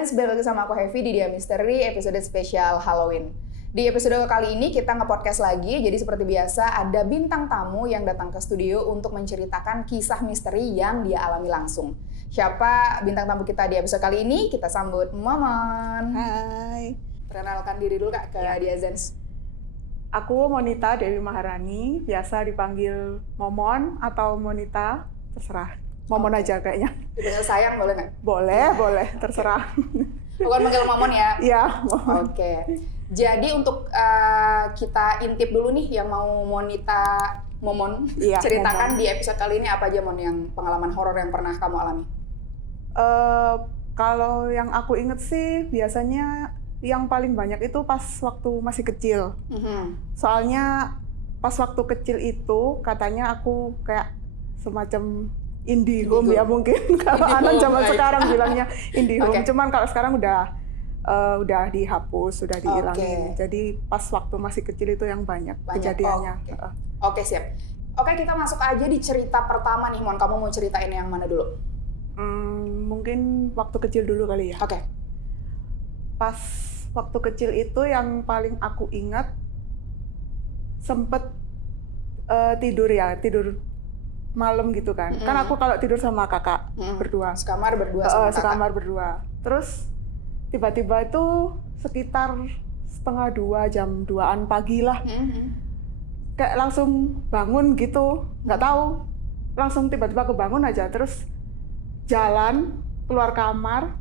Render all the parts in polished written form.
Zens, balik lagi sama aku Heavy di Dia Misteri episode spesial Halloween. Di episode kali ini kita nge-podcast lagi, jadi seperti biasa ada bintang tamu yang datang ke studio untuk menceritakan kisah misteri yang dia alami langsung. Siapa bintang tamu kita di episode kali ini? Kita sambut Momon. Hai. Perkenalkan diri dulu Kak ke Dia Zens. Aku Monita Dewi Maharani, biasa dipanggil Momon atau Monita, terserah. Momon aja kayaknya. Dipanggil sayang boleh nggak? Boleh, terserah. Bukan manggil Momon ya? Iya, Momon. Oke. Jadi untuk kita intip dulu nih yang mau Monita Momon ceritakan Momon. Di episode kali ini apa aja Mon yang pengalaman horor yang pernah kamu alami? Kalau yang aku inget sih biasanya yang paling banyak itu pas waktu masih kecil. Soalnya pas waktu kecil itu katanya aku kayak semacam indie home ya mungkin kalau anak zaman sekarang bilangnya indie home. Cuman kalau sekarang udah dihapus, sudah dihilangin. Jadi pas waktu masih kecil itu yang banyak. Kejadiannya. Oke, siap. Oke, kita masuk aja di cerita pertama nih, Mon. Kamu mau ceritain yang mana dulu? Mungkin waktu kecil dulu kali ya. Oke. Pas waktu kecil itu yang paling aku ingat sempet tidur malam gitu kan. Kan aku kalau tidur sama kakak berdua. Sekamar berdua sama kakak. Sekamar berdua. Terus tiba-tiba itu sekitar 1:30 jam 2-an pagi lah. Kayak langsung bangun gitu. Nggak tahu. Langsung tiba-tiba kebangun aja. Terus jalan keluar kamar.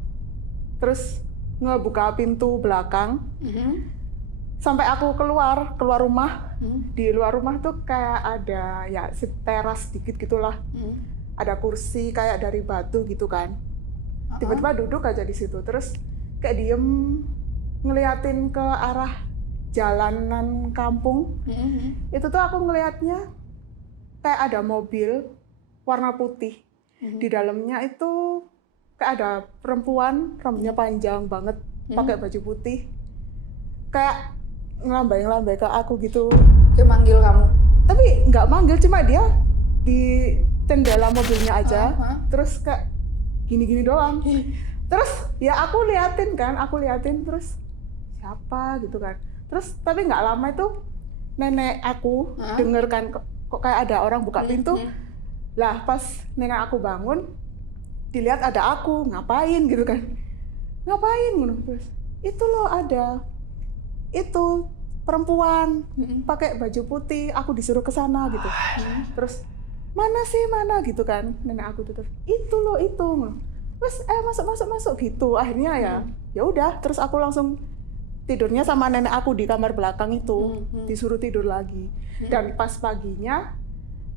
Terus ngebuka pintu belakang. Sampai aku keluar rumah. Di luar rumah tuh kayak ada ya teras sedikit gitulah. Ada kursi kayak dari batu gitu kan. Tiba-tiba duduk aja di situ. Terus kayak diem ngeliatin ke arah jalanan kampung. Itu tuh aku ngeliatnya kayak ada mobil warna putih. Di dalamnya itu kayak ada perempuan rambutnya panjang banget, pakai baju putih. Kayak ngelambai ke aku gitu. Dia manggil kamu? Tapi nggak manggil, cuma dia di jendela mobilnya aja. Terus kayak gini-gini doang. Terus ya aku liatin terus siapa gitu kan. Terus tapi nggak lama itu nenek aku denger kan kok kayak ada orang buka pintu. Lah pas nenek aku bangun, dilihat ada aku, ngapain gitu kan. Ngapain? Terus itu loh ada itu perempuan pakai baju putih, aku disuruh ke sana gitu. Terus mana gitu kan nenek aku tuh. Itu loh itu. Terus masuk gitu. Akhirnya ya udah, terus aku langsung tidurnya sama nenek aku di kamar belakang itu. Disuruh tidur lagi. Dan pas paginya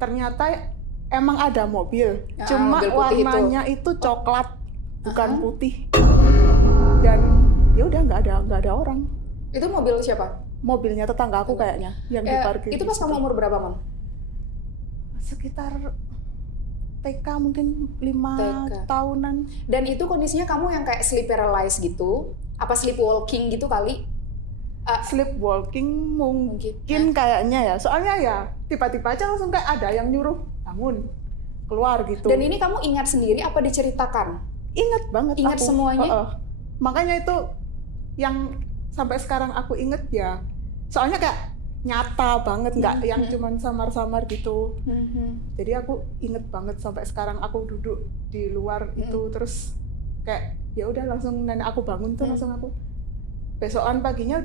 ternyata emang ada mobil. Cuma mobil warnanya itu coklat, bukan putih. Dan ya udah nggak ada orang. Itu mobil siapa? Mobilnya tetangga aku kayaknya yang diparkir. Itu pas kamu umur berapa, Mam? Sekitar TK mungkin 5 tahunan. Dan itu kondisinya kamu yang kayak sleep paralyzed gitu? Apa sleepwalking gitu kali? Sleepwalking mungkin kayaknya ya. Soalnya ya tiba-tiba aja langsung kayak ada yang nyuruh bangun, keluar gitu. Dan ini kamu ingat sendiri apa diceritakan? Ingat banget. Ingat aku semuanya? Makanya itu yang sampai sekarang aku inget ya, soalnya kayak nyata banget, nggak yang cuman samar-samar gitu. Jadi aku inget banget sampai sekarang aku duduk di luar itu, terus kayak ya udah langsung nenek aku bangun tuh langsung aku besokan paginya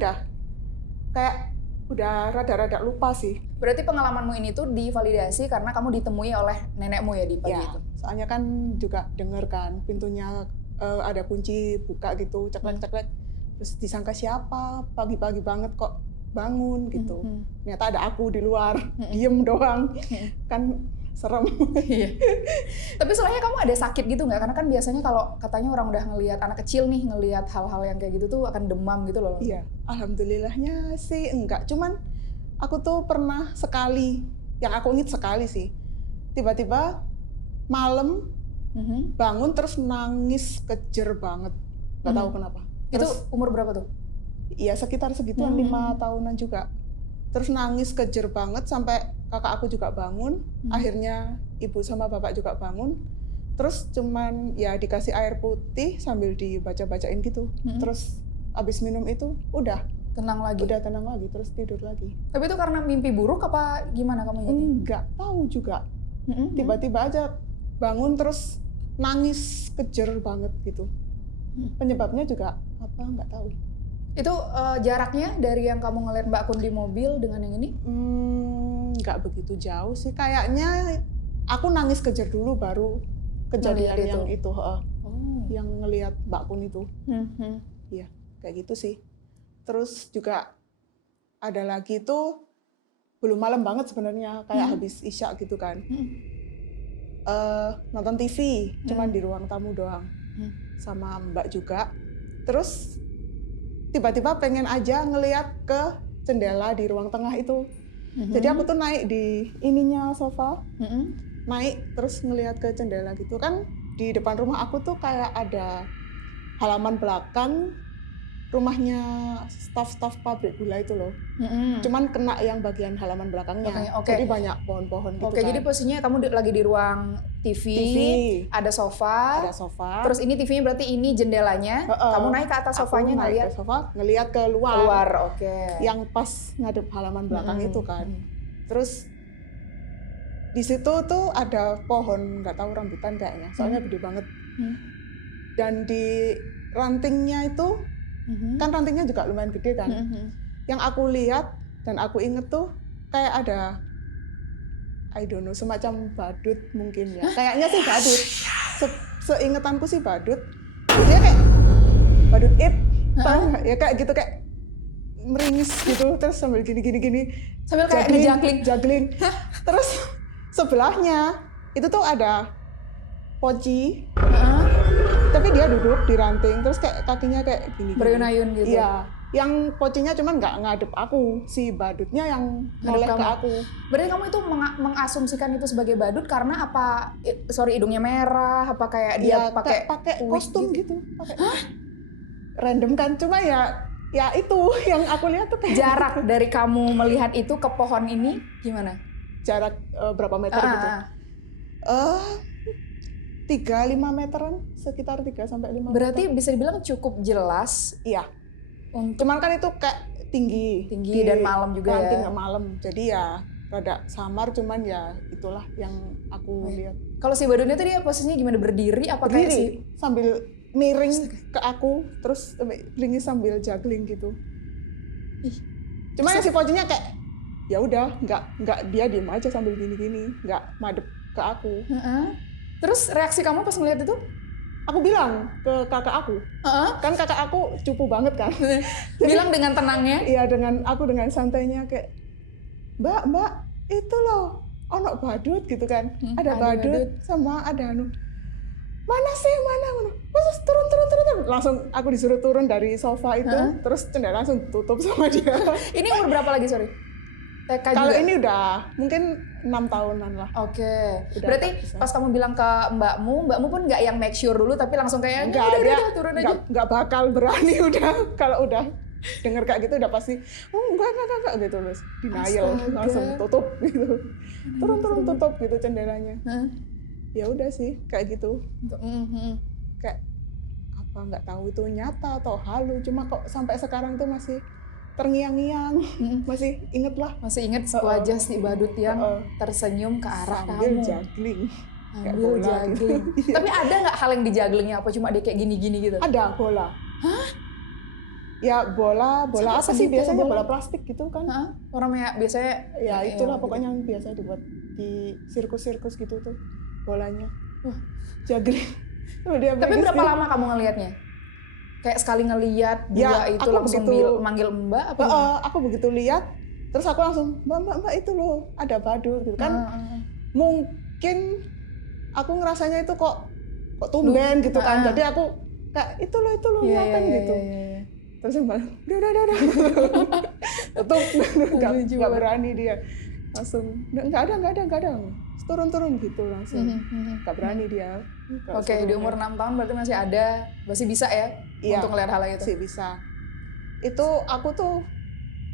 udah rada-rada lupa sih. Berarti pengalamanmu ini tuh divalidasi karena kamu ditemui oleh nenekmu ya di pagi itu? Soalnya kan juga denger kan pintunya ada kunci buka gitu, ceklek-ceklek. Terus disangka siapa, pagi-pagi banget kok bangun gitu. Ternyata ada aku di luar, diem doang. Kan serem. Tapi soalnya kamu ada sakit gitu nggak? Karena kan biasanya kalau katanya orang udah ngelihat anak kecil nih, ngelihat hal-hal yang kayak gitu tuh akan demam gitu loh. Iya, alhamdulillahnya sih enggak. Cuman aku tuh pernah sekali, yang aku ingat sekali sih. Tiba-tiba malam bangun terus nangis kejer banget. Nggak tahu kenapa. Terus, itu umur berapa tuh? Iya sekitar segituan, 5 tahunan juga. Terus nangis kejer banget sampai kakak aku juga bangun. Akhirnya ibu sama bapak juga bangun. Terus cuman ya dikasih air putih sambil dibaca-bacain gitu. Terus abis minum itu udah tenang lagi. Terus tidur lagi. Tapi itu karena mimpi buruk apa gimana kamu ingatnya? Enggak tahu juga. Tiba-tiba aja bangun terus nangis kejer banget gitu. Penyebabnya juga apa nggak tahu. Itu jaraknya dari yang kamu ngeliat Mbak Kun di mobil dengan yang ini? Nggak begitu jauh sih. Kayaknya aku nangis kejer dulu baru kejadian yang itu. Yang ngelihat Mbak Kun itu. Iya, kayak gitu sih. Terus juga ada lagi tuh belum malam banget sebenarnya, kayak habis isya gitu kan. Nonton TV, cuman di ruang tamu doang. Sama Mbak juga. Terus tiba-tiba pengen aja ngelihat ke jendela di ruang tengah itu. Jadi aku tuh naik di ininya sofa, naik terus ngelihat ke jendela gitu kan. Di depan rumah aku tuh kayak ada halaman belakang rumahnya staf-staf pabrik gula itu loh. Cuman kena yang bagian halaman belakangnya. Jadi banyak pohon-pohon gitu kan. Jadi posisinya kamu lagi di ruang TV, ada sofa. Terus ini TV-nya berarti ini jendelanya. Kamu naik ke atas sofanya ngelihat. Ngelihat ke luar. Yang pas ngadep halaman belakang itu kan. Terus di situ tuh ada pohon, nggak tahu rambutan kayaknya, soalnya gede banget. Dan di rantingnya itu, kan rantingnya juga lumayan gede kan. Yang aku lihat dan aku inget tuh kayak ada, I don't know, semacam badut mungkin ya. Kayaknya sih badut. Seingetanku sih badut. Dia kayak badut ip, tahu nggak? Ya kayak gitu, kayak meringis gitu, terus sambil gini. Sambil kayak juggling. Terus sebelahnya itu tuh ada poci, tapi dia duduk di ranting, terus kayak kakinya kayak gini. Berayun-ayun gitu. Iya, yang pocinya cuman nggak ngadep aku, si badutnya yang noleh ke aku. Berarti kamu itu mengasumsikan itu sebagai badut karena apa? Hidungnya merah, apa kayak dia pakai kostum gitu. Random kan, cuma ya itu yang aku lihat tuh kayak jarak gitu. Dari kamu melihat itu ke pohon ini gimana? Jarak berapa meter gitu? 3-5 meteran, sekitar 3-5 meter. Berarti bisa dibilang cukup jelas. Iya. Cuman kan itu kayak tinggi dan malam juga ya. Malam, jadi ya rada samar, cuman ya itulah yang aku lihat. Kalau si badutnya tuh dia posisinya gimana, berdiri apa kayak sih? Sambil miring ke aku, terus lingis sambil juggling gitu. Cuman si pocinya kayak ya udah, nggak dia diem aja sambil gini-gini, nggak madep ke aku. Terus reaksi kamu pas ngeliat itu? Aku bilang ke kakak aku, kan kakak aku cupu banget kan. Bilang dengan tenangnya? Iya, dengan santainya kayak, Mbak, itu loh, ono badut gitu kan. Ada badut sama ada anu. Mana? Terus turun. Langsung aku disuruh turun dari sofa itu, terus jendela langsung tutup sama dia. Ini umur berapa lagi, sorry? TK kalau juga? Ini udah mungkin 6 tahunan lah. Oke. Berarti pas kamu bilang ke mbakmu pun nggak yang make sure dulu, tapi langsung kayak udah turun aja. Nggak bakal berani udah. Kalau udah denger kayak gitu udah pasti enggak gitu, terus denial, langsung tutup gitu. Turun tutup gitu jendelanya. Ya udah sih kayak gitu. Kayak apa nggak tahu itu nyata atau halu, cuma kok sampai sekarang tuh masih terngiang-ngiang. Masih inget wajah si badut yang tersenyum ke arah sambil kamu. Juggling. Sambil juggling. Tapi ada nggak hal yang dijugglingnya, apa cuma dia kayak gini-gini gitu? Ada bola. Ya bola apa sih biasanya bola plastik gitu kan? Orang biasanya ya itulah pokoknya yang biasa dibuat di sirkus-sirkus gitu tuh bolanya. Juggling. Tapi berapa lama kamu ngelihatnya? Kayak sekali ngelihat dua itu langsung manggil Mbak apa? Aku begitu lihat, terus aku langsung Mbak itu loh ada badut gitu kan. Mungkin aku ngerasanya itu kok tumben gitu kan. Jadi aku kayak itu loh liatan gitu. Terus Mbak udah tutup, nggak berani dia, langsung nggak ada. Turun gitu langsung, nggak berani dia. Oke, di umur 6 tahun berarti masih bisa ya untuk ngeliat hal itu? Masih bisa. Itu aku tuh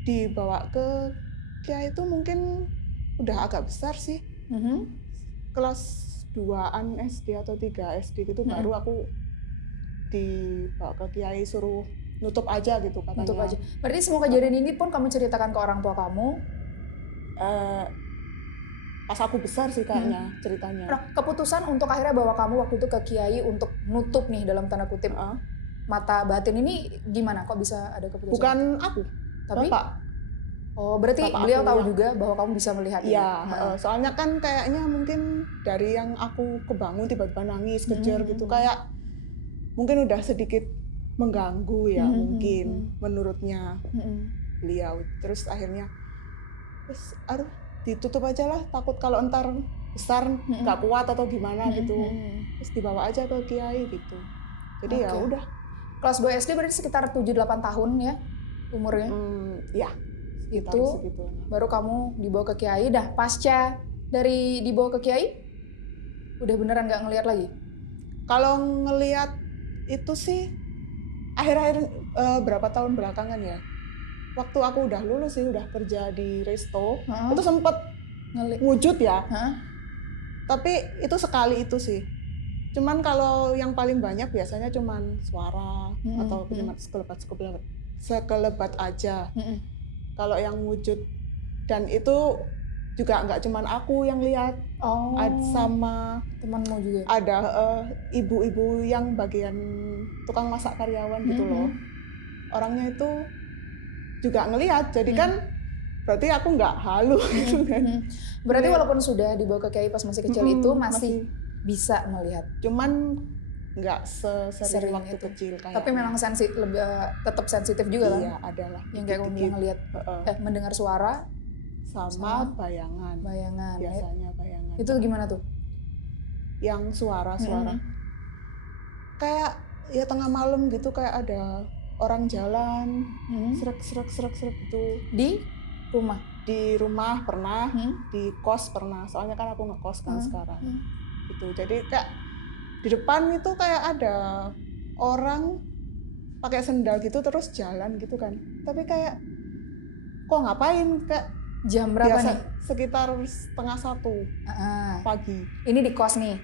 dibawa ke Kia itu mungkin udah agak besar sih. Kelas 2an SD atau 3 SD gitu baru aku dibawa ke kiai suruh nutup aja gitu katanya. Nutup aja. Berarti semua kejadian ini pun kamu ceritakan ke orang tua kamu? Pas aku besar sih kayaknya ceritanya. Nah, keputusan untuk akhirnya bawa kamu waktu itu ke kiai untuk nutup nih dalam tanda kutip mata batin ini gimana? Kok bisa ada keputusan? Bukan aku, tapi Bapak. Oh, berarti Bapak beliau aku tahu yang- juga bahwa kamu bisa melihat ini? Iya, soalnya kan kayaknya mungkin dari yang aku kebangun tiba-tiba nangis, kejar gitu, kayak mungkin udah sedikit mengganggu ya mungkin menurutnya beliau. Terus akhirnya terus aduh ditutup aja lah, takut kalau entar besar nggak kuat atau gimana gitu. Terus dibawa aja ke kiai gitu. Jadi ya udah. Kelas 2 SD berarti sekitar 7-8 tahun ya umurnya? Ya, itu baru kamu dibawa ke kiai. Dah pasca dari dibawa ke kiai udah beneran nggak ngelihat lagi? Kalau ngelihat itu sih akhir-akhir berapa tahun belakangan ya, waktu aku udah lulus sih, udah kerja di resto, itu sempet wujud ya. Tapi itu sekali itu sih. Cuman kalau yang paling banyak biasanya cuman suara atau cuma sekelebat aja. Kalau yang wujud, dan itu juga nggak cuman aku yang lihat, sama temanmu juga. Ada ibu-ibu yang bagian tukang masak karyawan gitu loh. Orangnya itu juga ngelihat, jadi kan berarti aku nggak halu gitu kan. Berarti walaupun sudah dibawa ke kiai pas masih kecil itu masih bisa melihat. Cuman nggak sesering waktu itu. kecil kayak. Tapi memang lebih tetap sensitif juga kan? Iya, adalah. Yang kayak kamu bilang ngelihat, mendengar suara sama bayangan. Biasanya bayangan. Itu gimana tuh? Yang suara-suara. Kayak ya tengah malam gitu, kayak ada orang jalan, serak gitu. Di rumah? Di rumah pernah, di kos pernah. Soalnya kan aku ngekos kan sekarang. Gitu. Jadi kayak di depan itu kayak ada orang pakai sendal gitu terus jalan gitu kan. Tapi kayak kok ngapain, kayak jam berapa biasa, nih? Sekitar 1:30 pagi. Ini di kos nih?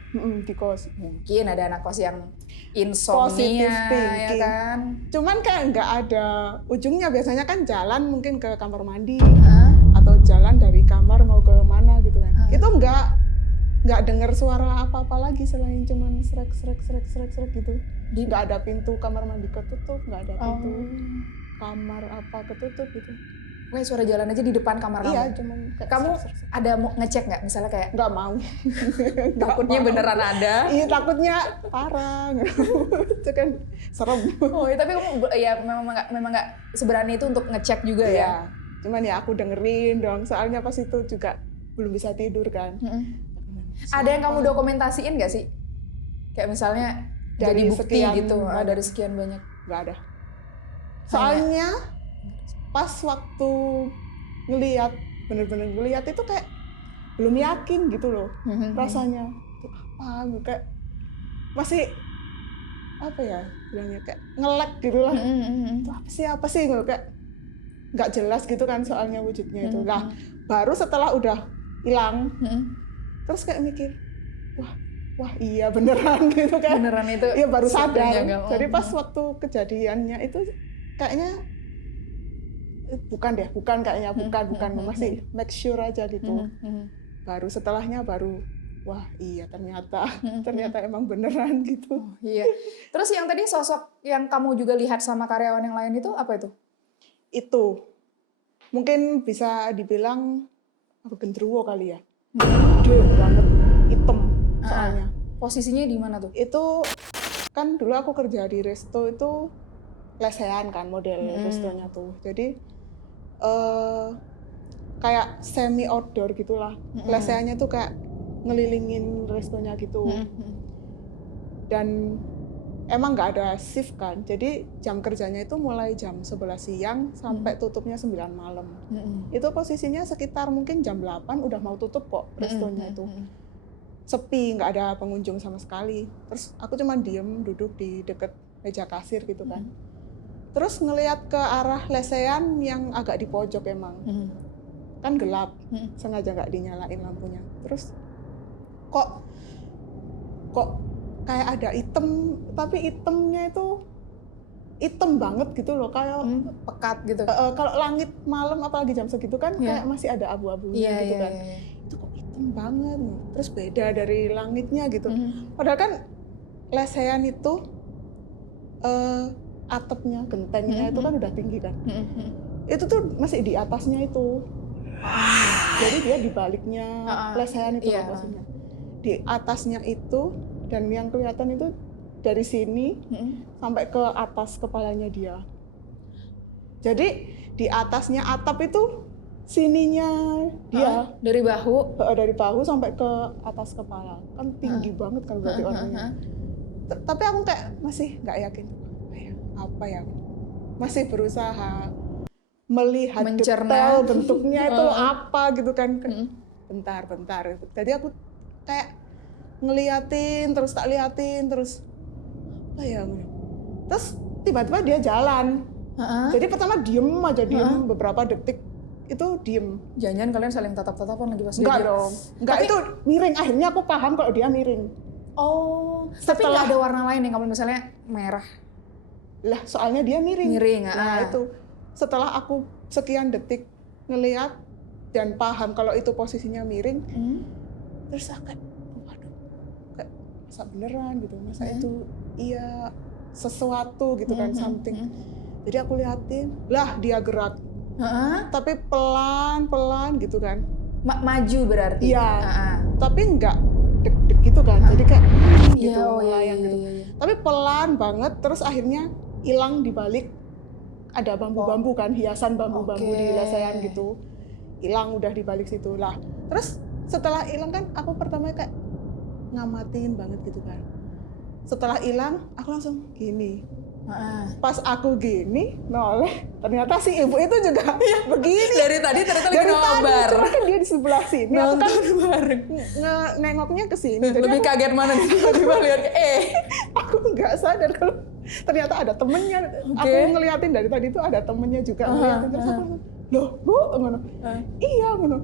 Di kos. Mungkin ada anak kos yang insomnia ya kan? Cuman kayak nggak ada ujungnya, biasanya kan jalan mungkin ke kamar mandi atau jalan dari kamar mau ke mana gitu kan. Itu nggak dengar suara apa-apa lagi selain cuman srek gitu. Nggak ada pintu kamar mandi ketutup, nggak ada pintu kamar apa ketutup gitu. Wah, suara jalan aja di depan kamar kamu? Iya, cuman kamu ada mau ngecek nggak? Misalnya kayak nggak mau. Takutnya beneran ada? Iya, takutnya parah. Itu kan serem. Oh, tapi kamu ya memang nggak seberani itu untuk ngecek juga ya? Cuman ya aku dengerin dong, soalnya pas itu juga belum bisa tidur kan. Ada yang kamu dokumentasiin nggak sih? Kayak misalnya dari jadi bukti gitu, dari sekian banyak? Nggak ada. Soalnya pas waktu ngelihat, bener-bener ngelihat itu kayak belum yakin gitu loh rasanya. Itu apa? Kayak masih apa ya bilangnya, kayak nge-lag gitu lah. Itu apa sih kayak nggak jelas gitu kan soalnya wujudnya itu. Nah, baru setelah udah hilang, terus kayak mikir, wah iya beneran gitu kan. Beneran itu? Iya, baru sadar. Jadi pas waktu kejadiannya itu kayaknya bukan kayaknya, masih make sure aja gitu. Baru setelahnya wah iya ternyata emang beneran gitu. Iya. Terus yang tadi sosok yang kamu juga lihat sama karyawan yang lain itu apa itu? Itu mungkin bisa dibilang genderuwo kali ya. Gede banget, hitam soalnya. Posisinya di mana tuh? Itu kan dulu aku kerja di resto itu lesehan kan model restonya tuh. Jadi kayak semi outdoor gitulah. Lesehannya tuh kayak ngelilingin restonya gitu. Dan emang nggak ada shift kan. Jadi jam kerjanya itu mulai jam 11 siang sampai tutupnya 9 malam. Itu posisinya sekitar mungkin jam 8 udah mau tutup kok restonya itu. Sepi, nggak ada pengunjung sama sekali. Terus aku cuma diem duduk di deket meja kasir gitu kan. Terus ngelihat ke arah lesehan yang agak di pojok emang. Kan gelap, sengaja nggak dinyalain lampunya. Terus kok kok kayak ada item, tapi itemnya itu item banget gitu loh, kayak pekat gitu. Kalau langit malam apalagi jam segitu kan kayak masih ada abu-abunya gitu kan. Itu kok item banget, terus beda dari langitnya gitu. Padahal kan lesehan itu atapnya, gentengnya itu kan udah tinggi kan. Itu tuh masih di atasnya itu. Jadi dia di baliknya lesehan itu maksudnya. Di atasnya itu, dan yang kelihatan itu dari sini sampai ke atas kepalanya dia. Jadi di atasnya atap itu sininya dia. Dari bahu? Dari bahu sampai ke atas kepala. Kan tinggi banget kan berarti orangnya. Tapi aku kayak masih nggak yakin. Apa ya? Masih berusaha melihat detail bentuknya itu apa gitu kan. Bentar. Jadi aku kayak ngeliatin terus, tak liatin terus. Apa ya? Terus tiba-tiba dia jalan. Jadi pertama diem aja, beberapa detik itu diem. Jangan kalian saling tatap-tatapan lagi pas dia Enggak dong. Enggak, itu miring. Akhirnya aku paham kalau dia miring. Oh, tapi nggak ada warna lain yang kamu misalnya merah? Lah, soalnya dia miring. Nah, itu. Setelah aku sekian detik ngelihat dan paham kalau itu posisinya miring, terus aku kayak, waduh, kayak masa beneran gitu, masa itu iya sesuatu gitu kan, something. Jadi aku liatin, lah dia gerak, tapi pelan-pelan gitu kan. Maju berarti? Iya, tapi enggak deg-deg gitu kan, jadi kayak gitu, melayang gitu. Tapi pelan banget, terus akhirnya hilang di balik ada bambu-bambu kan, hiasan bambu-bambu di lesehan gitu. Hilang udah di balik situ lah. Terus setelah hilang kan aku pertama kayak ngamatin banget gitu kan. Setelah hilang aku langsung gini. Pas aku gini noleh, ternyata si ibu itu juga begini. Dari tadi ternyata lagi nobar. Cuma kan dia di sebelah sini. Nonton aku kan bareng. Nengoknya ke sini. Lebih kaget mana nih? Tiba-tiba lihat aku nggak sadar kalau ternyata ada temennya. Aku ngeliatin dari tadi itu ada temennya juga ngeliatin, terus aku loh bu, ngono. Iya ngono.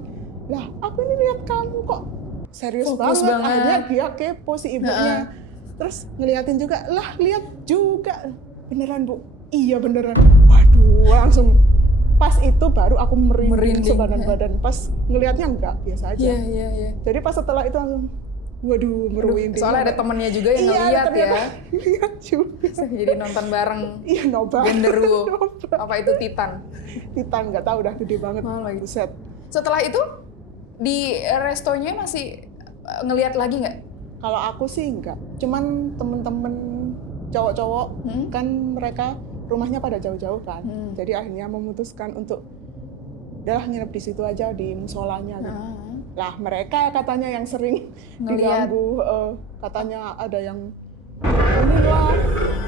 Lah aku ini lihat kamu kok serius banget. Akhirnya dia kepo si ibunya. Terus ngeliatin juga, lah lihat juga. Beneran bu? Iya beneran. Waduh, langsung pas itu baru aku merinding sebadan-badan. Pas ngelihatnya enggak, biasa aja. Iya. Jadi pas setelah itu langsung, waduh, merinding. Soalnya ada temennya juga yang ngeliat ya. Lihat juga. Jadi nonton bareng. Iya, nobar. Genderuwo. Apa itu Titan? Titan, nggak tahu, udah gede banget. Buset. Setelah itu di restonya masih ngelihat lagi nggak? Kalau aku sih enggak. Cuman temen-temen cowok-cowok kan mereka rumahnya pada jauh-jauh kan. Jadi akhirnya memutuskan untuk udah nginep di situ aja di musolanya gitu. Lah mereka katanya yang sering diganggu, katanya ada yang ini lah,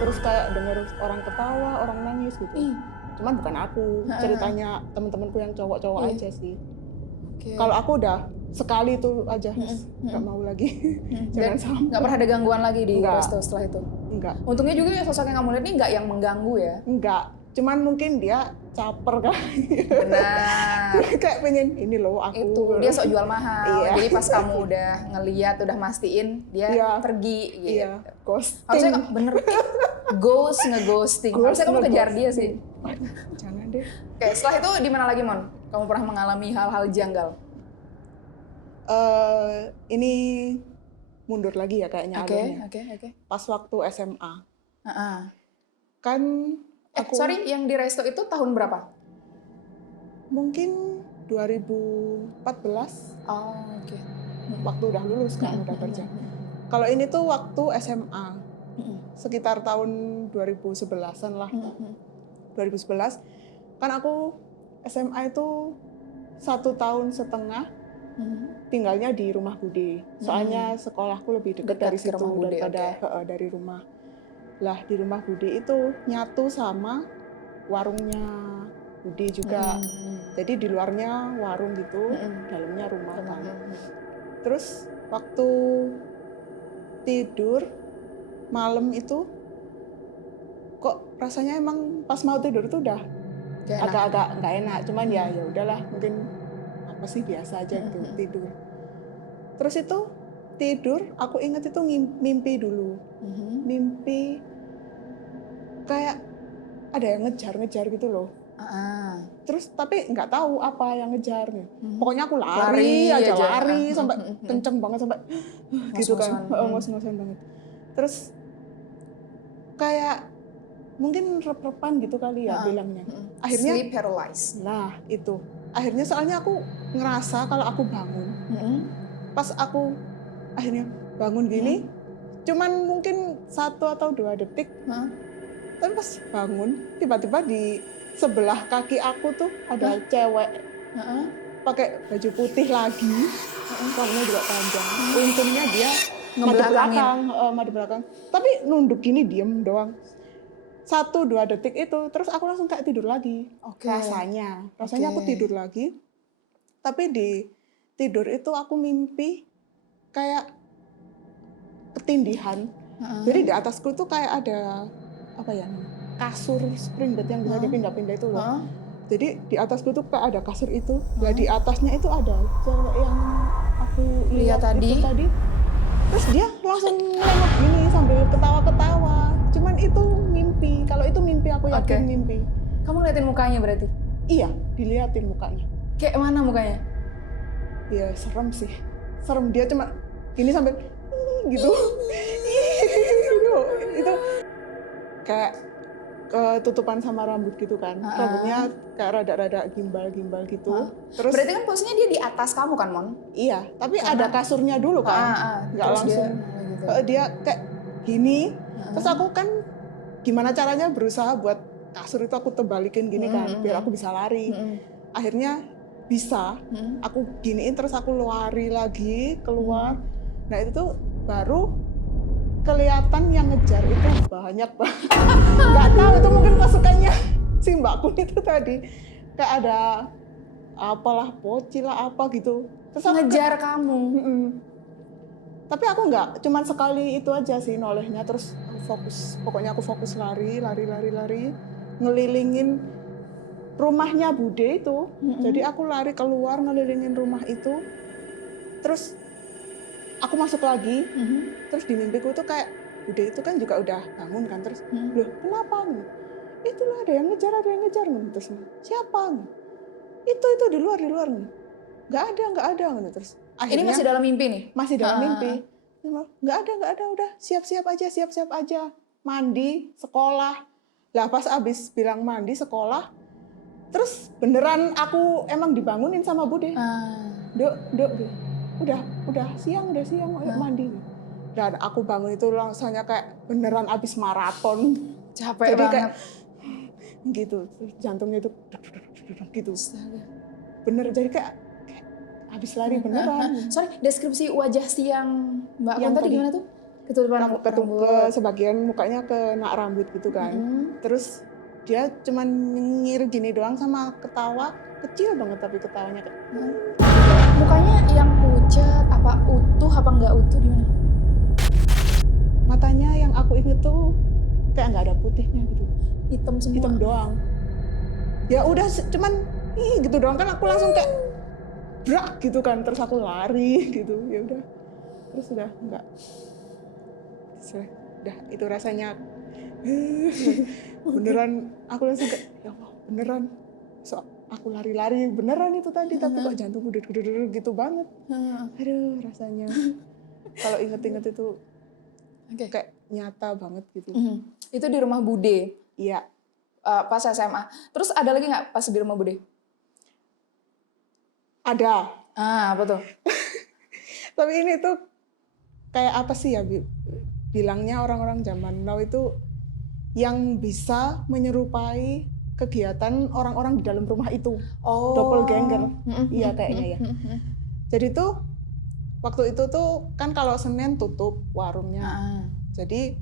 terus kayak denger orang ketawa, orang nangis gitu. Cuman bukan aku, ceritanya temen-temenku yang cowok-cowok aja sih. Kalau aku udah sekali itu aja, nggak mau lagi. Jangan sampai. Nggak pernah ada gangguan lagi di resto setelah itu? Enggak. Untungnya juga sosok yang kamu lihat ini nggak yang mengganggu ya? Enggak. Cuman mungkin dia caper kan. Benar. Kayak pengen ini loh aku. Itu dia sok jual mahal. Jadi pas kamu udah ngeliat, udah mastiin dia pergi gitu. Iya. Ghosting. Harusnya bener ngeghosting. Harusnya kamu kejar dia sih. Jangan deh. Oke, setelah itu di mana lagi Mon? Kamu pernah mengalami hal-hal janggal? Ini mundur lagi ya kayaknya alurnya. Oke. Pas waktu SMA. Kan aku yang di resto itu tahun berapa? Mungkin 2014. Oke. Waktu udah lulus kan, udah kerja. Kalau ini tuh waktu SMA. Sekitar tahun 2011-an lah. 2011. Kan aku SMA itu 1,5 tahun tinggalnya di rumah Bude. Soalnya sekolahku lebih dekat dari situ daripada dari rumah. Lah di rumah Bude itu nyatu sama warungnya Bude juga. Jadi di luarnya warung gitu, dalamnya rumah kan. Terus waktu tidur malam itu kok rasanya emang pas mau tidur itu udah agak-agak nggak enak. Cuman ya udahlah, mungkin apa sih biasa aja gitu tidur. Terus itu tidur aku ingat itu mimpi dulu. Mimpi kayak ada yang ngejar-ngejar gitu loh. Terus tapi nggak tahu apa yang ngejar. Pokoknya aku lari aja. Sampai kenceng banget sampai gitu kan. Ngos-ngosan banget. Terus kayak mungkin rep-repan gitu kali ya bilangnya. Akhirnya sleep paralysis. Nah, itu. Akhirnya soalnya aku ngerasa kalau aku bangun. Pas aku akhirnya bangun gini, cuman mungkin 1 atau 2 detik. Tapi pas bangun, tiba-tiba di sebelah kaki aku tuh ada cewek pakai baju putih lagi, rambutnya juga panjang. Untungnya dia madu belakang. Tapi nunduk gini diem doang. 1-2 detik itu, terus aku langsung kayak tidur lagi. Rasanya aku tidur lagi. Tapi di tidur itu aku mimpi kayak ketindihan. Jadi di atasku tuh kayak ada apa ya, kasur spring bed yang bisa dipindah-pindah itu loh. Jadi di atasku tuh kayak ada kasur itu. Nah di atasnya itu ada cewek yang aku lihat tadi. Terus dia langsung nengok gini sambil ketawa-ketawa. Cuman itu mimpi. Kalau itu mimpi aku yakin mimpi. Kamu liatin mukanya berarti? Iya, diliatin mukanya. Kayak mana mukanya? Ya serem sih. Serem, dia cuma gini sambil gitu. Itu kayak ketutupan sama rambut gitu kan. Rambutnya kayak rada-rada gimbal-gimbal gitu. Terus berarti kan posisinya dia di atas kamu kan, Mon? Iya, tapi ada kasurnya dulu kan. Nggak langsung. Dia kayak gini. Terus aku kan gimana caranya berusaha buat kasur itu aku tebalikin gini kan, biar aku bisa lari. Akhirnya bisa, aku giniin terus aku lari lagi keluar. Nah itu tuh baru kelihatan yang ngejar itu banyak banget. Nggak tahu itu mungkin pasukannya si Mbak Kun itu tadi. Kayak ada apalah bocil lah apa gitu. Terus ngejar kamu. Tapi aku nggak, cuman sekali itu aja sih nolehnya. Terus pokoknya aku fokus lari, ngelilingin rumahnya Bude itu. Jadi aku lari keluar ngelilingin rumah itu. Terus aku masuk lagi, terus di mimpiku tuh kayak Bude itu kan juga udah bangun kan, terus loh kenapa nih? Itulah ada yang ngejar nih. Terus siapa nih? Itu di luar nih. Nggak ada nih. Terus akhirnya, ini masih dalam mimpi nih? Masih dalam mimpi. Nggak ada, udah siap-siap aja. Mandi, sekolah. Lah pas abis bilang mandi, sekolah, terus beneran aku emang dibangunin sama Bude. Duk. Udah siang, ayo mandi. Dan aku bangun itu langsungnya kayak beneran abis maraton. Capek jadi banget. Kayak gitu, jantungnya itu gitu. Bener, jadi kayak habis lari beneran. Sorry, deskripsi wajah si yang Mbak Kun tadi gimana tuh? Ketutupan rambut. Sebagian mukanya kena rambut gitu kan. Terus dia cuman nyengir gini doang sama ketawa kecil banget, tapi ketawanya kayak mukanya yang pucat, apa utuh apa nggak utuh, gimana? Matanya yang aku inget tuh kayak nggak ada putihnya gitu. Hitam semua. Hitam doang. Ya udah cuman gitu doang kan, aku langsung kayak brak gitu kan, terus aku lari gitu. Ya udah. Terus udah enggak. Udah itu rasanya beneran aku langsung kayak ya Allah, beneran. So, aku lari-lari beneran itu tadi, tapi kok jantungku duduk gitu banget. Aduh rasanya. Kalau inget-inget itu kayak nyata banget gitu. Itu di rumah Bude? Iya. Pas SMA. Terus ada lagi nggak pas di rumah Bude? Ada. Apa tuh? Tapi ini tuh kayak apa sih ya bilangnya orang-orang zaman now itu yang bisa menyerupai kegiatan orang-orang di dalam rumah itu. Doppelganger. Iya kayaknya ya. Jadi tuh waktu itu tuh kan kalau Senin tutup warungnya. Jadi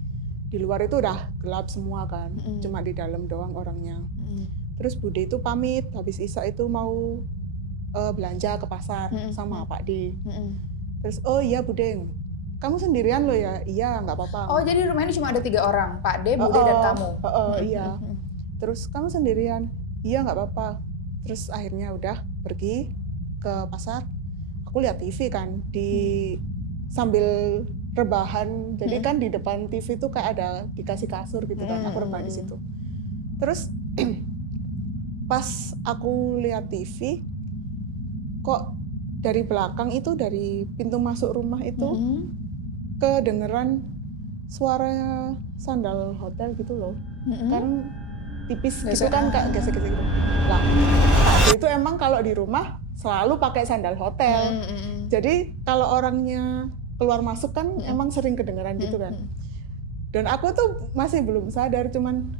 di luar itu udah gelap semua kan. Cuma di dalam doang orangnya. Terus Bude itu pamit habis Isya itu mau belanja ke pasar sama Pak D. Terus oh iya Bude, kamu sendirian loh ya? Iya nggak apa-apa. Oh jadi di rumah ini cuma ada 3 orang, Pak D, Bude dan kamu? Iya. Terus kamu sendirian? Iya nggak apa-apa. Terus akhirnya udah pergi ke pasar. Aku lihat TV kan di sambil rebahan. Jadi kan di depan TV tuh kayak ada dikasih kasur gitu kan. Aku rebahan di situ. Terus pas aku lihat TV, kok dari belakang itu, dari pintu masuk rumah itu kedengeran suara sandal hotel gitu loh. Kan tipis gitu kan, kayak gesek-gesek gitu. Lah, itu emang kalau di rumah selalu pakai sandal hotel. Jadi kalau orangnya keluar masuk kan emang sering kedengeran gitu kan. Dan aku tuh masih belum sadar, cuman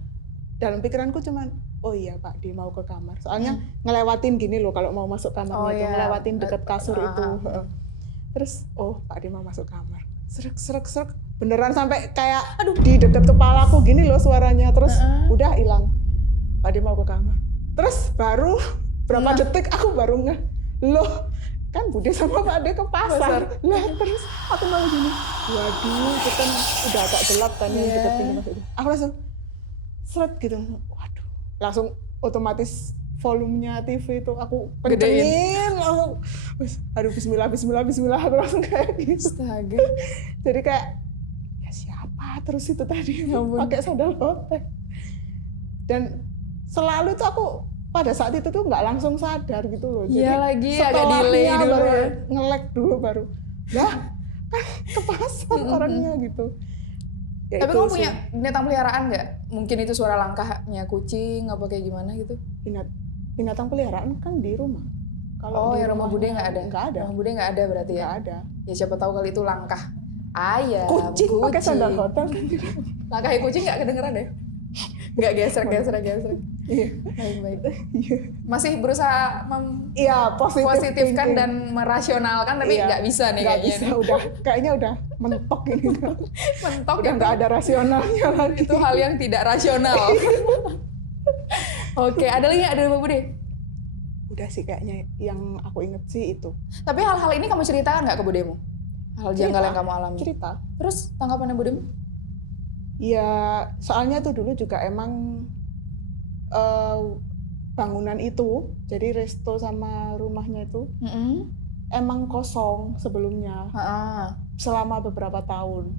dalam pikiranku cuman, oh iya Pak Di mau ke kamar. Soalnya ngelewatin gini loh kalau mau masuk kamarnya itu, ngelewatin deket kasur itu. Terus, oh Pak Di mau masuk kamar. Serak. Beneran sampai kayak di deket kepalaku gini loh suaranya. Terus udah hilang. Pak Di mau ke kamar. Terus baru berapa detik aku baru ngeh, loh kan Bude sama Pak De ke pasar. Lah terus aku malah gini, waduh itu kan udah agak gelap kan yang deket pintu masuk itu. Aku langsung seret gitu, waduh, langsung otomatis volumenya TV itu aku kencengin, langsung aduh bismillah aku langsung kayak gitu. Astaga. Jadi kayak ya siapa terus itu tadi pakai sandal hotel. Dan selalu tuh aku pada saat itu tuh nggak langsung sadar gitu loh. Jadi lagi agak delay dulu baru ya. Nge-lag dulu baru. Lah kan ke pasar orangnya gitu. Ya Tapi itu kamu sih. punya binatang peliharaan nggak? Mungkin itu suara langkahnya kucing apa kayak gimana gitu? Binatang peliharaan kan di rumah. Kalau di rumah Bude nggak ada? Nggak ada. Rumah Bude nggak ada berarti ya? Nggak ada. Ya siapa tahu kali itu langkah ayam, Kucing pakai sandal hotel kan. Langkahnya kucing nggak kedengeran ya? Nggak gesrek. Iya. Baik. Masih berusaha Iya, positifkan dan merasionalkan, tapi nggak bisa nih nggak kayaknya. bisa, kayaknya udah mentok ini. Mentok udah nggak ada rasionalnya lagi. Itu hal yang tidak rasional. Oke, ada lagi nggak dari Mbak Bude? Udah sih kayaknya yang aku inget sih itu. Tapi hal-hal ini kamu ceritakan nggak ke budemu? Hal janggal yang kamu alami? Cerita. Terus tanggapannya budemu? Ya, soalnya tuh dulu juga emang bangunan itu, jadi resto sama rumahnya itu emang kosong sebelumnya selama beberapa tahun.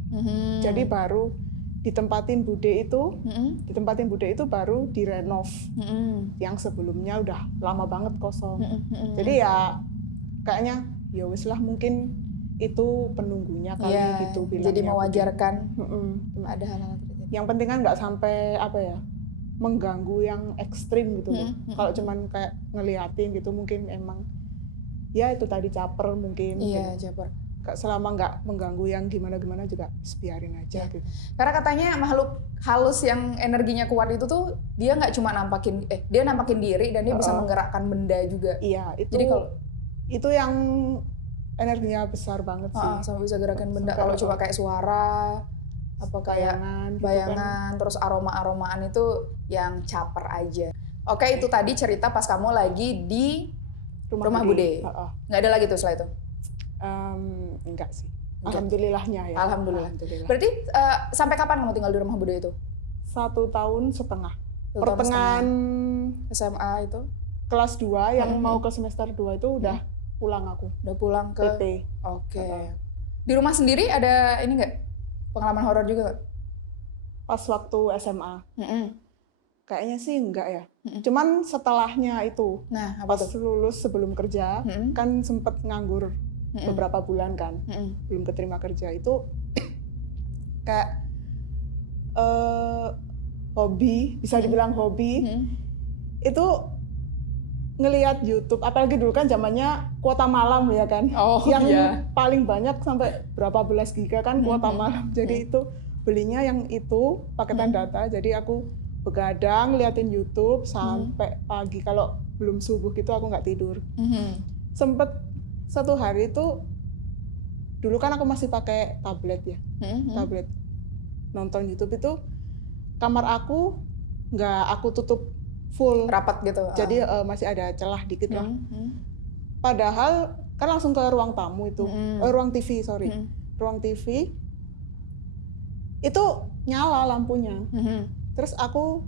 Jadi baru ditempatin Bude itu baru direnov. Yang sebelumnya udah lama banget kosong. Jadi ya kayaknya ya wis lah, mungkin itu penunggunya kali gitu bilangnya. Jadi mewajarkan ada hal-hal terjadi. Yang penting kan nggak sampai mengganggu yang ekstrim gitu loh. Kalau cuman kayak ngeliatin gitu mungkin emang ya itu tadi caper mungkin. Iya, caper. Selama nggak mengganggu yang gimana-gimana juga biarin aja gitu. Karena katanya makhluk halus yang energinya kuat itu tuh dia nggak cuma dia nampakin diri dan dia bisa menggerakkan benda juga. Iya, itu. Jadi itu yang energinya besar banget sih. Sampai bisa gerakan benda. Kalau cuma kayak suara apa kayak bayangan gitu kan. Terus aroma-aromaan itu yang caper aja. Oke, itu tadi cerita pas kamu lagi di rumah Bude. Nggak ada lagi tuh setelah itu? Enggak sih. Alhamdulillahnya ya. Alhamdulillah. Berarti sampai kapan kamu tinggal di rumah Bude itu? 1,5 tahun. Pertengahan SMA itu? Kelas 2 yang mau ke semester 2 itu udah pulang aku. Udah pulang ke PP. Oke. Di rumah sendiri ada ini nggak? Pengalaman horor juga nggak? Pas waktu SMA. Kayaknya sih enggak ya. Cuman setelahnya itu. Nah, pas lulus sebelum kerja, kan sempet nganggur beberapa bulan kan. Belum keterima kerja. Itu kayak hobi, bisa dibilang hobi. Itu ngelihat YouTube, apalagi dulu kan zamannya kuota malam ya kan, yang paling banyak sampai berapa belas giga kan kuota malam. Jadi itu belinya yang itu paketan data. Jadi aku begadang liatin YouTube sampai pagi. Kalau belum subuh gitu aku nggak tidur. Sempet satu hari itu, dulu kan aku masih pakai tablet ya, tablet nonton YouTube itu kamar aku nggak aku tutup full rapat gitu. Jadi masih ada celah dikit lah. Padahal kan langsung ke ruang tamu itu, ruang TV ruang TV itu nyala lampunya. Terus aku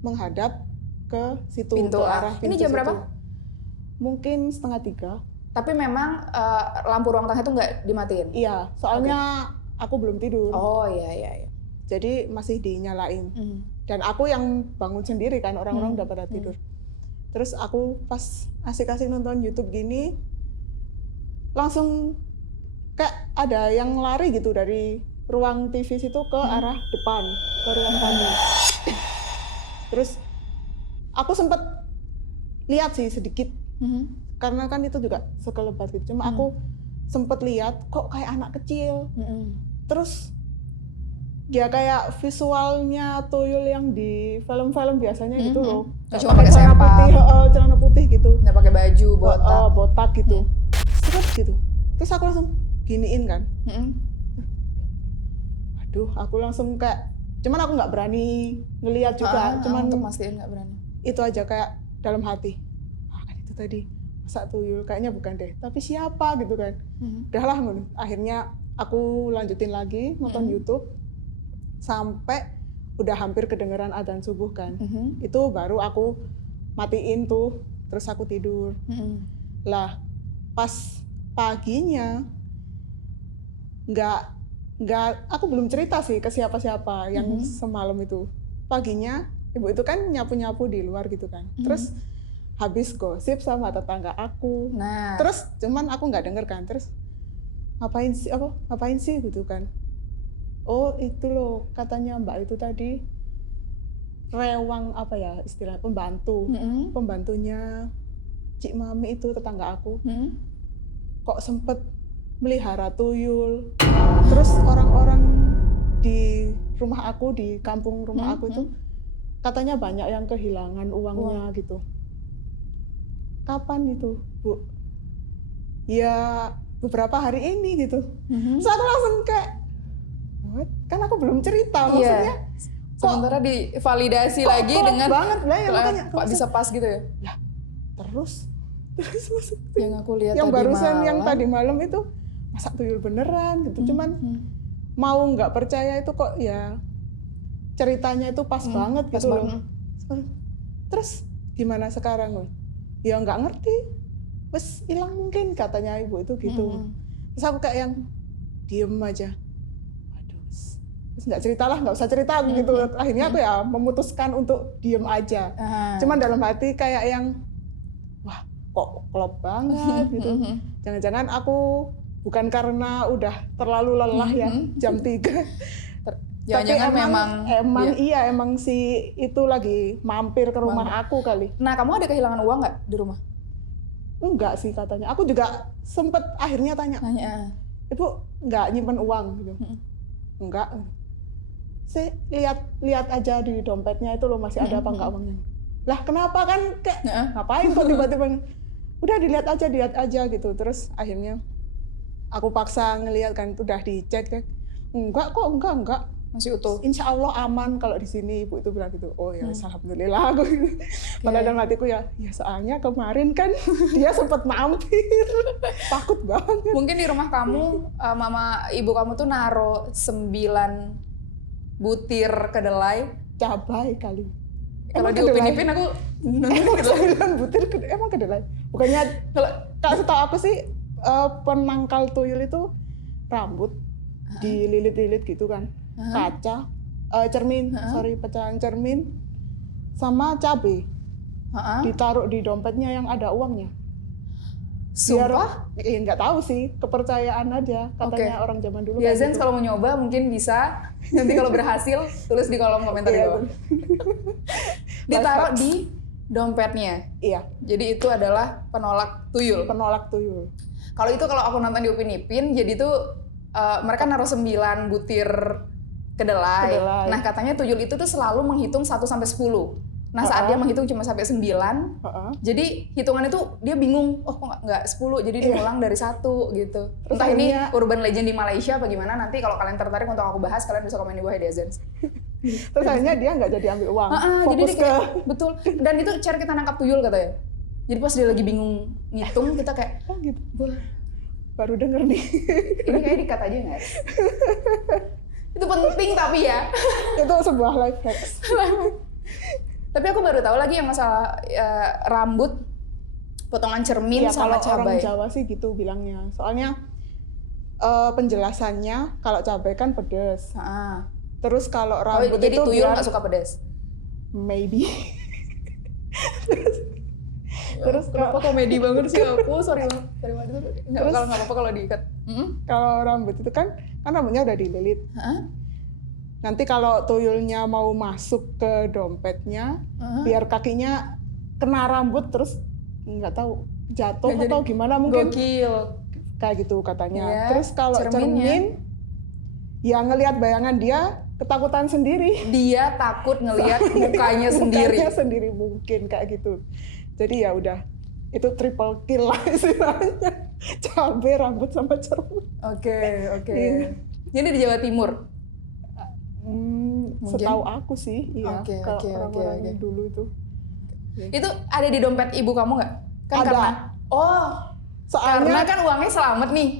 menghadap ke situ, pintu ke arah pintu. Ini jam berapa? Mungkin 2:30. Tapi memang lampu ruang tengah itu nggak dimatiin? Iya, soalnya aku belum tidur. Oh iya. Jadi masih dinyalain. Dan aku yang bangun sendiri kan, orang-orang udah pada tidur. Terus aku pas asik-asik nonton YouTube gini, langsung kayak ada yang lari gitu dari ruang TV situ ke arah depan, ke ruang tamu. Terus aku sempet lihat sih sedikit, karena kan itu juga sekelebat gitu. Cuma aku sempet lihat kok kayak anak kecil. Terus dia kayak visualnya tuyul yang di film-film biasanya gitu loh. Cuma pakai sempak, celana putih gitu. nggak pakai baju, botak. Botak gitu. Seret gitu. Terus aku langsung giniin kan. Waduh, aku langsung kayak, cuman aku nggak berani ngelihat juga. Cuman untuk mastiin nggak berani. Itu aja kayak dalam hati. Kan itu tadi masa tuyul, kayaknya bukan deh. Tapi siapa gitu kan. Udahlah, akhirnya aku lanjutin lagi nonton YouTube. Sampai udah hampir kedengeran adzan subuh kan. Itu baru aku matiin tuh, terus aku tidur. Lah pas paginya aku belum cerita sih ke siapa-siapa yang semalam itu. Paginya ibu itu kan nyapu-nyapu di luar gitu kan. Terus habis gosip sama tetangga aku. Nah. Terus cuman aku nggak denger kan. Terus ngapain sih gitu kan. Oh itu loh, katanya mbak itu tadi rewang apa ya istilah pembantunya Cik Mami itu tetangga aku, kok sempet melihara tuyul. Terus orang-orang di rumah aku, di kampung rumah aku itu katanya banyak yang kehilangan uangnya gitu. Kapan itu, Bu? Ya beberapa hari ini gitu. Terus aku langsung kayak, kan aku belum cerita, maksudnya sementara divalidasi lagi dengan banget lah ya, makanya kok bisa pas gitu ya. Lah, terus yang aku lihat yang tadi barusan malam, yang tadi malam itu masa tuyul beneran gitu. Cuman mau nggak percaya itu kok ya ceritanya itu pas banget pas gitu banget. loh. Terus gimana sekarang loh? Ya nggak ngerti, wes hilang mungkin katanya ibu itu gitu. Terus aku kayak yang diem aja. Nggak ceritalah, nggak usah cerita gitu. Akhirnya aku ya memutuskan untuk diem aja. Cuman dalam hati kayak yang wah kok klop banget gitu. Jangan-jangan aku bukan karena udah terlalu lelah ya jam 3. Jangan-jangan emang si itu lagi mampir ke rumah aku kali. Nah, kamu ada kehilangan uang nggak di rumah? Enggak sih katanya. Aku juga sempet akhirnya tanya. Ibu nggak nyimpen uang gitu. Enggak. Saya lihat aja di dompetnya itu loh masih ada apa enggak uangnya. Lah kenapa kan kayak ngapain kok tiba-tiba udah dilihat aja gitu. Terus akhirnya aku paksa ngelihat kan, udah dicek. Enggak masih utuh. Insya Allah aman kalau di sini, ibu itu bilang gitu. Oh ya alhamdulillah aku. Padahal dalam hatiku ya soalnya kemarin kan dia sempat mampir. Takut banget. Mungkin di rumah kamu ibu kamu tuh naro 9 butir kedelai, cabai kali. Kalau di Upin Ipin aku emang 9 butir emang kedelai. Bukannya kalau setahu aku sih penangkal tuyul itu rambut dililit-lilit gitu kan. Kaca, pecahan cermin sama cabai. Ditaruh di dompetnya yang ada uangnya. Sumpah? Ya nggak tahu sih, kepercayaan aja katanya orang zaman dulu. Ya Zen, kalau mau nyoba mungkin bisa. Nanti kalau berhasil tulis di kolom komentar di bawah. Ditaruh di dompetnya. Iya. Jadi itu adalah penolak tuyul. Kalau aku nonton di Upin Ipin, jadi tuh mereka naruh 9 butir kedelai. Nah katanya tuyul itu tuh selalu menghitung 1 sampai 10. Nah saat dia menghitung cuma sampai 9, jadi hitungan itu dia bingung, oh kok nggak 10, jadi dia ngulang dari 1 gitu. Terus entah ini urban legend di Malaysia apa gimana, nanti kalau kalian tertarik untuk aku bahas, kalian bisa komen di bawah ya Zen. Terus akhirnya dia nggak jadi ambil uang, jadi dia kayak, betul. Dan itu cara kita nangkap tuyul katanya. Jadi pas dia lagi bingung ngitung, kita kayak, oh gitu, baru denger nih. Ini kayak di-cut aja nggak? Itu penting tapi ya. Itu sebuah life hacks. Tapi aku baru tahu lagi yang masalah rambut Potongan cermin Iya, sama kalau orang cabai. Jawa sih gitu bilangnya. Soalnya penjelasannya kalau cabai kan pedes. Ah. Terus kalau Oh, rambut jadi itu tuyul biar nggak suka pedas? maybe. Terus Kenapa komedi banget sih aku? Sorry banget. Nggak Terus- apa-apa kalau diikat. kalau rambut itu kan rambutnya udah dililit. Hah? Nanti kalau tuyulnya mau masuk ke dompetnya, biar kakinya kena rambut terus nggak tahu jatuh Nggak atau jadi- gimana mungkin Gokil. kayak gitu katanya. Iya, Terus kalau cerminnya. cermin, ya ngelihat bayangan dia ketakutan sendiri. Dia takut ngelihat mukanya sendiri. Mukanya sendiri mungkin kayak gitu. Jadi ya udah, itu triple kill lah istilahnya. Cabai, rambut sama cermin. Oke. Iya. Jadi di Jawa Timur. Mungkin? Setahu aku sih, iya. Oke, Kalau oke, orang-orang oke. dulu itu. Itu ada di dompet ibu kamu nggak? Kan Ada. karena karena Soalnya kan uangnya selamat nih.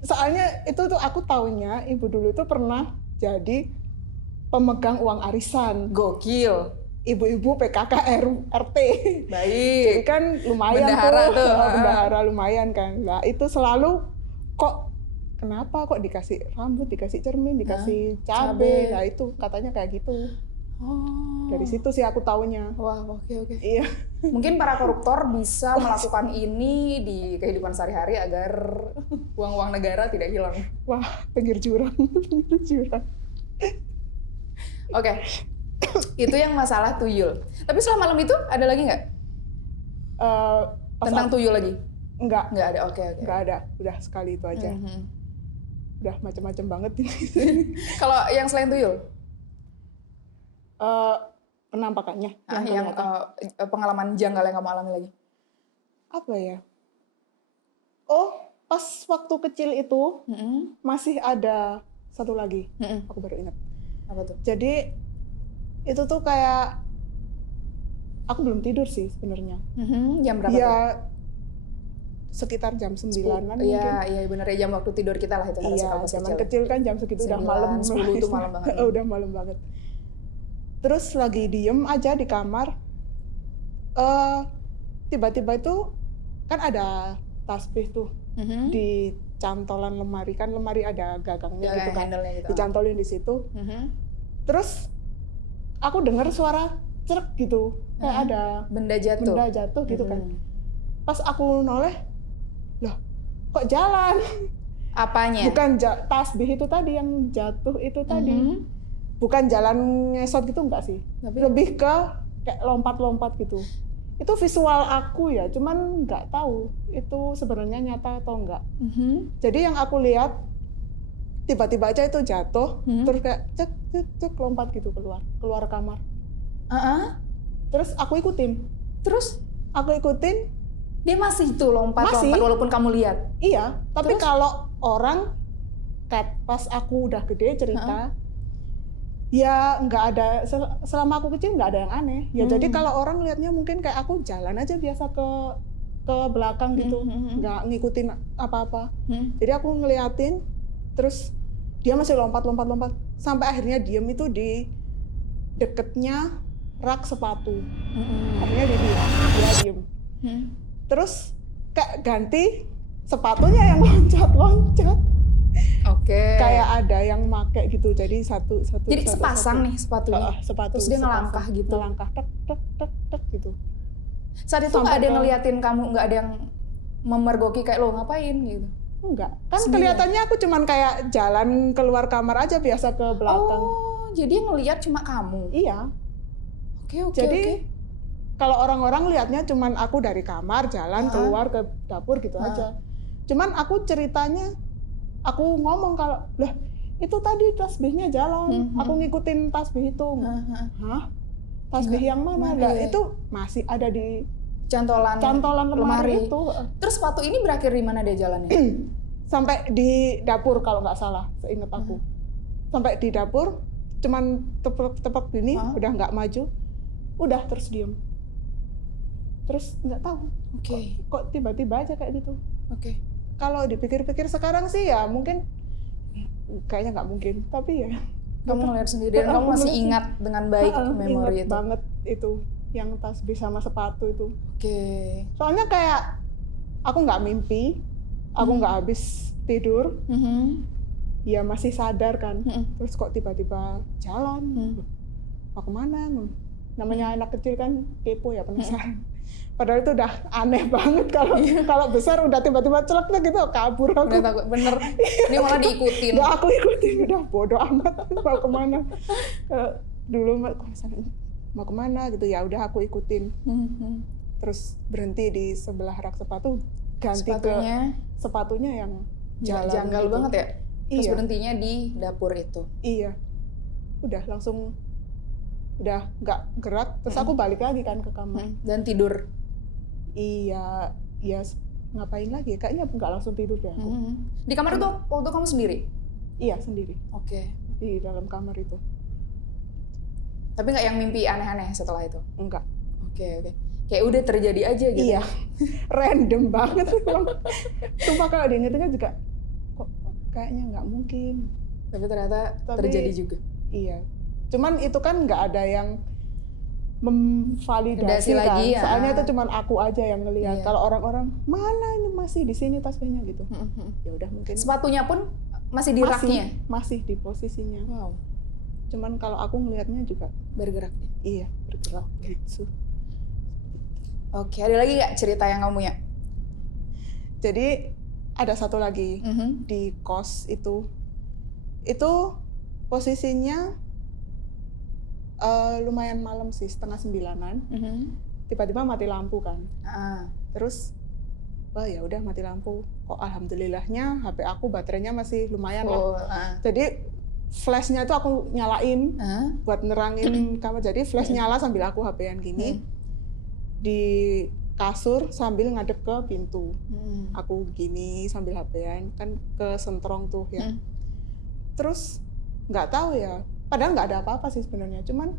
soalnya itu tuh aku taunya ibu dulu tuh pernah jadi pemegang uang arisan. Gokil. Ibu-ibu PKK RT. Baik. Jadi kan lumayan Bendahara tuh. bendahara lumayan kan. Nah itu selalu kenapa kok dikasih rambut, dikasih cermin, dikasih cabai. Nah itu katanya kayak gitu. Oh. Dari situ sih aku taunya. Wah, oke. Iya. Mungkin para koruptor bisa melakukan ini di kehidupan sehari-hari agar uang-uang negara tidak hilang. Wah, pinggir jurang. Pinggir jurang. Oke. Itu yang masalah tuyul. Tapi setelah malam itu ada lagi nggak? Tentang tuyul lagi? Enggak. Nggak ada, oke. Enggak ada. Udah sekali itu aja. Mhm. Udah macam-macam banget ini. Kalau yang selain tuyul? Penampakannya. Yang pengalaman janggal yang kamu alami lagi? Apa ya? Oh, pas waktu kecil itu masih ada satu lagi. Aku baru ingat. Apa tuh? Jadi itu tuh kayak aku belum tidur sih sebenarnya. Jam berapa tuh? Ya sekitar jam 9-an mungkin. Iya bener ya, jam waktu tidur kita lah itu. Iya, zaman kecil kan jam segitu udah 9, malam. 10 itu malam banget. Udah malam banget. Terus lagi diem aja di kamar. Tiba-tiba itu kan ada tasbih tuh di cantolan lemari, kan lemari ada gagangnya gitu kan. Gitu. Dicantolin di situ. Terus aku dengar suara cerek gitu. Kayak ada benda jatuh gitu kan. Pas aku noleh, loh kok jalan? Apanya? Bukan tasbih itu tadi yang jatuh itu tadi. Bukan jalan ngesot gitu enggak sih. Lebih ke kayak lompat-lompat gitu. Itu visual aku ya, cuman nggak tahu itu sebenarnya nyata atau enggak. Jadi yang aku lihat tiba-tiba aja itu jatuh, terus kayak cek lompat gitu keluar kamar. Terus aku ikutin. Dia masih tuh lompat walaupun kamu lihat. Iya, tapi kalau orang pas aku udah gede cerita, ya nggak ada, selama aku kecil nggak ada yang aneh. Ya jadi kalau orang lihatnya mungkin kayak aku jalan aja biasa ke belakang gitu, nggak ngikutin apa-apa. Jadi aku ngeliatin, terus dia masih lompat sampai akhirnya diem itu di deketnya rak sepatu. Akhirnya dia diem. Terus kayak ganti sepatunya yang loncat. Oke. Kayak ada yang make gitu, jadi satu. Jadi sepasang nih sepatunya. Sepatu. Terus dia ngelangkah gitu. Ngelangkah tek gitu. Saat itu nggak ada yang ngeliatin kamu, nggak ada yang memergoki kayak lo ngapain gitu? Enggak. Kan kelihatannya aku cuman kayak jalan keluar kamar aja biasa ke belakang. Oh, jadi yang ngeliat cuma kamu? Iya. Oke. Jadi kalau orang-orang lihatnya cuman aku dari kamar jalan keluar ke dapur gitu aja. Cuman aku ceritanya, aku ngomong kalau, lah itu tadi tasbihnya jalan, aku ngikutin tasbih itu. Hah? Tasbih yang mana? Lah itu masih ada di cantolan lemari itu. Terus sepatu ini berakhir di mana dia jalannya? Sampai di dapur kalau nggak salah, seingat aku. Sampai di dapur, cuman tepek gini, udah nggak maju, udah terus diem. Terus nggak tahu. Kok tiba-tiba aja kayak gitu. Kalau dipikir-pikir sekarang sih ya mungkin, kayaknya nggak mungkin. Tapi ya. Kamu ngeliat sendiri dan kamu masih ingat dengan baik memori itu. Ingat banget itu. yang tasbih sama sepatu itu. Oke. Soalnya kayak aku nggak mimpi, aku nggak habis tidur, ya masih sadar kan. Terus kok tiba-tiba jalan, mau kemana? Namanya anak kecil kan kepo ya, penasaran. Padahal itu udah aneh banget kalau besar udah tiba-tiba celeknya gitu kabur aku. Udah takut bener. Ini malah diikutin. Udah aku ikutin, udah bodoh amat mau kemana. Dulu mau kemana gitu ya udah aku ikutin. Terus berhenti di sebelah rak sepatu, ganti ke sepatunya yang jalan janggal gitu. banget ya. Terus Iya. berhentinya di dapur itu. Iya. Udah langsung udah nggak gerak, terus aku balik lagi kan ke kamar. Dan tidur. Iya, ya ngapain lagi? Kayaknya nggak langsung tidur deh aku. Di kamar itu waktu kamu sendiri? Iya, sendiri. Oke. Di dalam kamar itu. Tapi nggak yang mimpi aneh-aneh setelah itu? Enggak. Oke. Kayak udah terjadi aja gitu? Iya, random banget. Sumpah kalau diingetinnya juga, kok kayaknya nggak mungkin. Tapi ternyata terjadi juga? Iya. Cuman itu kan nggak ada yang memvalidasi kan, lagi, ya. Soalnya itu cuman aku aja yang ngelihat. Kalau orang-orang mana ini masih di sini tasbihnya gitu. Ya udah mungkin. Sepatunya pun masih di raknya? Masih di posisinya. Wow. Cuman kalau aku ngelihatnya juga bergerak deh. Iya, bergerak gitu. Oke, ada lagi nggak cerita yang kamu punya? Jadi ada satu lagi di kos itu posisinya lumayan malam sih, 8:30-an. Tiba-tiba mati lampu kan. Terus wah ya udah mati lampu. Kok alhamdulillahnya HP aku baterainya masih lumayan lah. Jadi flashnya itu aku nyalain buat nerangin kamar. Jadi flash nyala sambil aku HP-an gini di kasur sambil ngadep ke pintu. Aku gini sambil HP-an kan ke sentrong tuh ya. Terus nggak tahu ya. Padahal nggak ada apa-apa sih sebenarnya, cuman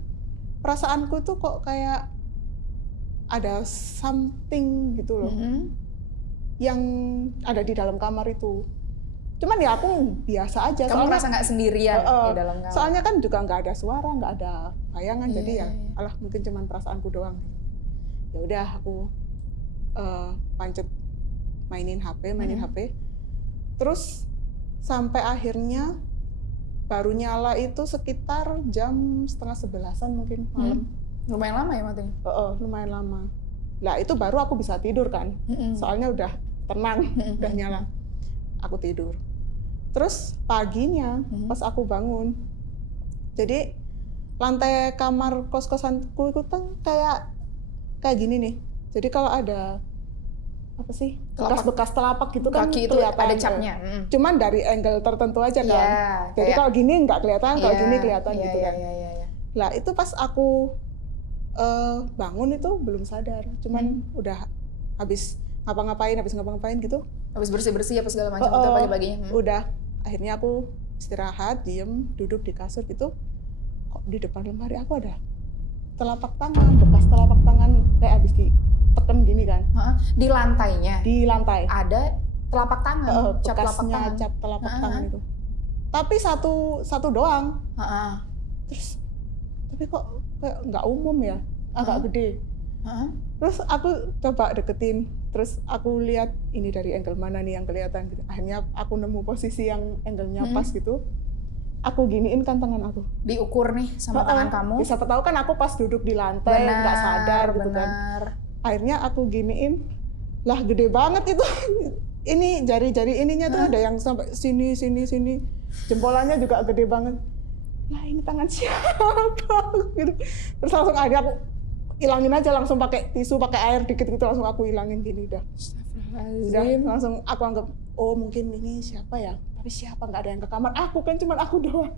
perasaanku tuh kok kayak ada something gitu loh yang ada di dalam kamar itu. Cuman ya aku biasa aja. Kamu merasa nggak sendirian di dalam kamar? Soalnya kan juga nggak ada suara, nggak ada bayangan, jadi ya alah mungkin cuman perasaanku doang. Ya udah aku pancet mainin HP. Terus sampai akhirnya baru nyala itu sekitar jam 10:30 mungkin malam. Lumayan lama ya matinya? Lumayan lama. Lah itu baru aku bisa tidur kan, soalnya udah tenang, udah nyala. Aku tidur. Terus paginya pas aku bangun, jadi lantai kamar kos-kosanku itu kan kayak gini nih. Jadi kalau ada apa sih bekas telapak gitu kan kaki itu kelihatan ada capnya. Cuman dari angle tertentu aja kan. Jadi kalau gini nggak kelihatan, kalau gini kelihatan gitu kan. Lah itu pas aku bangun itu belum sadar, cuman udah habis ngapa-ngapain gitu. Habis bersih-bersih apa segala macam itu pagi-paginya. Udah, akhirnya aku istirahat, diem, duduk di kasur gitu. Kok di depan lemari aku ada telapak tangan, bekas telapak tangan kayak habis ditekan gini kan. Di lantainya? Di lantai. Ada telapak tangan, cap telapak tangan itu. Tapi satu doang. Terus, tapi kok kayak nggak umum ya, agak gede. Terus aku coba deketin, terus aku lihat ini dari angle mana nih yang kelihatan gitu. Akhirnya aku nemu posisi yang angle-nya pas gitu. Aku giniin kan tangan aku. Diukur nih sama tangan kamu. Siapa tahu kan aku pas duduk di lantai nggak sadar gitu kan. Akhirnya aku giniin, lah gede banget itu. Ini jari-jari ininya tuh ada yang sampai sini. Jempolannya juga gede banget. Lah ini tangan siapa gitu. Terus langsung akhirnya aku hilangin aja, langsung pakai tisu, pakai air dikit gitu, langsung aku hilangin gini udah langsung aku anggap oh mungkin ini siapa ya, tapi siapa, nggak ada yang ke kamar aku kan, cuman aku doang,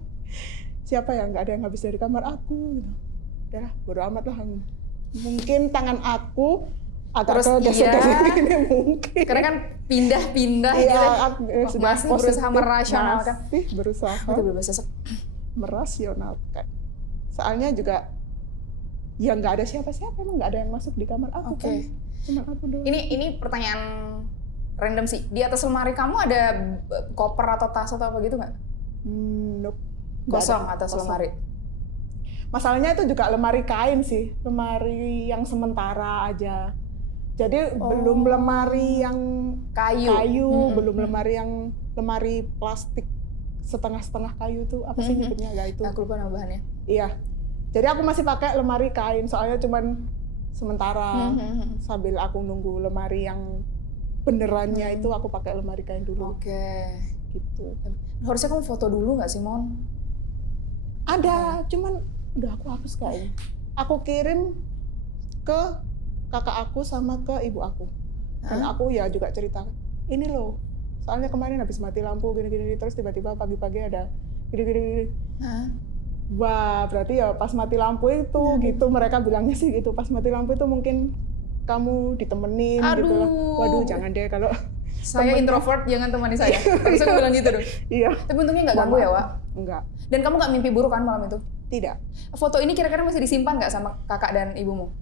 siapa ya, nggak ada yang habis dari kamar aku gitu. Udah bodo amat lah, mungkin tangan aku agak kegeser gini mungkin karena kan pindah-pindah gitu. Masih berusaha merasionalkan, berusaha merasionalkan. Soalnya juga ya nggak ada siapa-siapa, emang nggak ada yang masuk di kamar aku kan, cuma aku doang. Ini pertanyaan random sih. Di atas lemari kamu ada koper atau tas atau apa gitu nggak? Nope. Kosong atas lemari. Masalahnya itu juga lemari kain sih, lemari yang sementara aja. Jadi belum lemari yang kayu, belum lemari plastik setengah-setengah kayu tuh apa sih nyebutnya ya itu? Aku lupa nama bahannya. Iya. Jadi aku masih pakai lemari kain soalnya cuman sementara sambil aku nunggu lemari yang benerannya itu aku pakai lemari kain dulu. Oke. Gitu. Harusnya kamu foto dulu nggak sih, Mon? Ada, cuman udah aku hapus kayaknya. Aku kirim ke kakak aku sama ke ibu aku. Dan aku ya juga cerita, ini loh, soalnya kemarin habis mati lampu gini-gini, terus tiba-tiba pagi-pagi ada gini-gini. Wah, berarti ya pas mati lampu itu gitu, mereka bilangnya sih gitu, pas mati lampu itu mungkin kamu ditemenin gitu lah. Waduh, jangan deh kalau saya introvert, jangan temani saya. Harusnya aku bilang gitu dong. Iya. Tapi untungnya nggak ganggu ya, Wak? Enggak. Dan kamu nggak mimpi buruk kan malam itu? Tidak. Foto ini kira-kira masih disimpan nggak sama kakak dan ibumu?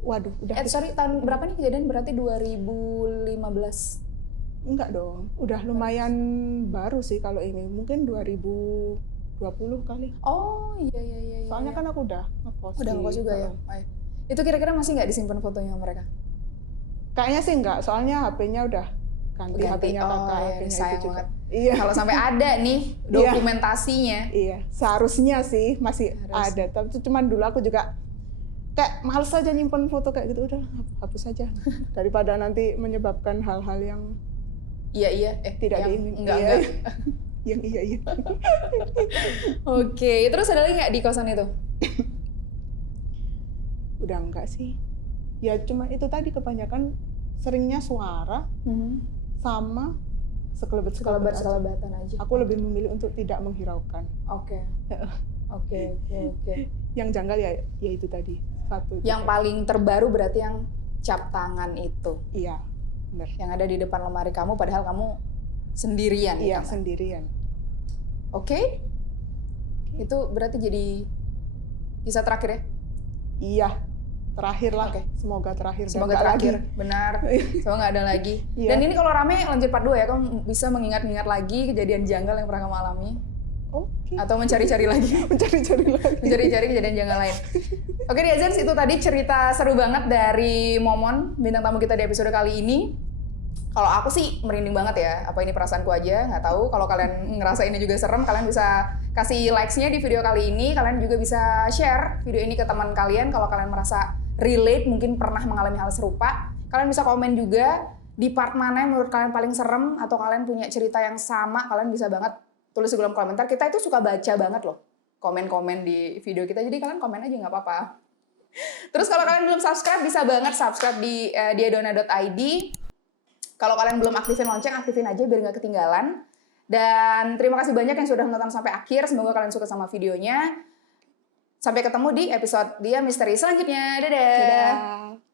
Waduh, udah. Sorry, tahun berapa nih kejadian? Berarti 2015? Enggak dong, udah lumayan baru sih kalau ini. Mungkin 2020 kali. Oh, iya. Soalnya kan aku udah ngekos. Udah ngekos juga ya? Itu kira-kira masih nggak disimpan fotonya mereka? Kayaknya sih enggak, soalnya HP-nya udah ganti. HP-nya kakak, HP-nya sayang itu juga. Banget. Iya. Kalau sampai ada nih dokumentasinya. Iya, seharusnya sih masih ada. Tapi cuman dulu aku juga kayak males aja nyimpen foto kayak gitu, udah hapus aja. Daripada nanti menyebabkan hal-hal yang iya tidak diingin. Enggak. Yang iya. Oke, terus ada lagi nggak di kosan itu? Udah enggak sih. Ya cuma itu tadi, kebanyakan seringnya suara sama sekelebatan aja. Aku lebih memilih untuk tidak menghiraukan. Oke. Yang janggal ya itu tadi. Satu. Yang paling terbaru berarti yang cap tangan itu. Iya, benar. Yang ada di depan lemari kamu padahal kamu sendirian. Iya, sendirian. Oke. Itu berarti jadi kisah terakhir ya? Iya. Terakhir lah. Okay. Semoga terakhir. Semoga terakhir. Benar. Semoga nggak ada lagi. Iya. Dan ini kalau rame lanjut part 2 ya, kamu bisa mengingat-ingat lagi kejadian janggal yang pernah kamu alami. Oke. Atau mencari-cari lagi. Mencari-cari kejadian janggal lain. Oke, Diazens, itu tadi cerita seru banget dari Momon, bintang tamu kita di episode kali ini. Kalau aku sih merinding banget ya, apa ini perasaanku aja, nggak tahu. Kalau kalian ngerasa ini juga serem, kalian bisa kasih likes-nya di video kali ini. Kalian juga bisa share video ini ke teman kalian kalau kalian merasa relate, mungkin pernah mengalami hal serupa. Kalian bisa komen juga di part mana yang menurut kalian paling serem, atau kalian punya cerita yang sama, kalian bisa banget tulis di kolom komentar. Kita itu suka baca banget loh komen-komen di video kita, jadi kalian komen aja nggak apa-apa. Terus kalau kalian belum subscribe, bisa banget subscribe di diadona.id. Kalau kalian belum aktifin lonceng, aktifin aja biar nggak ketinggalan. Dan terima kasih banyak yang sudah menonton sampai akhir. Semoga kalian suka sama videonya. Sampai ketemu di episode Dia Misteri selanjutnya. Dadah!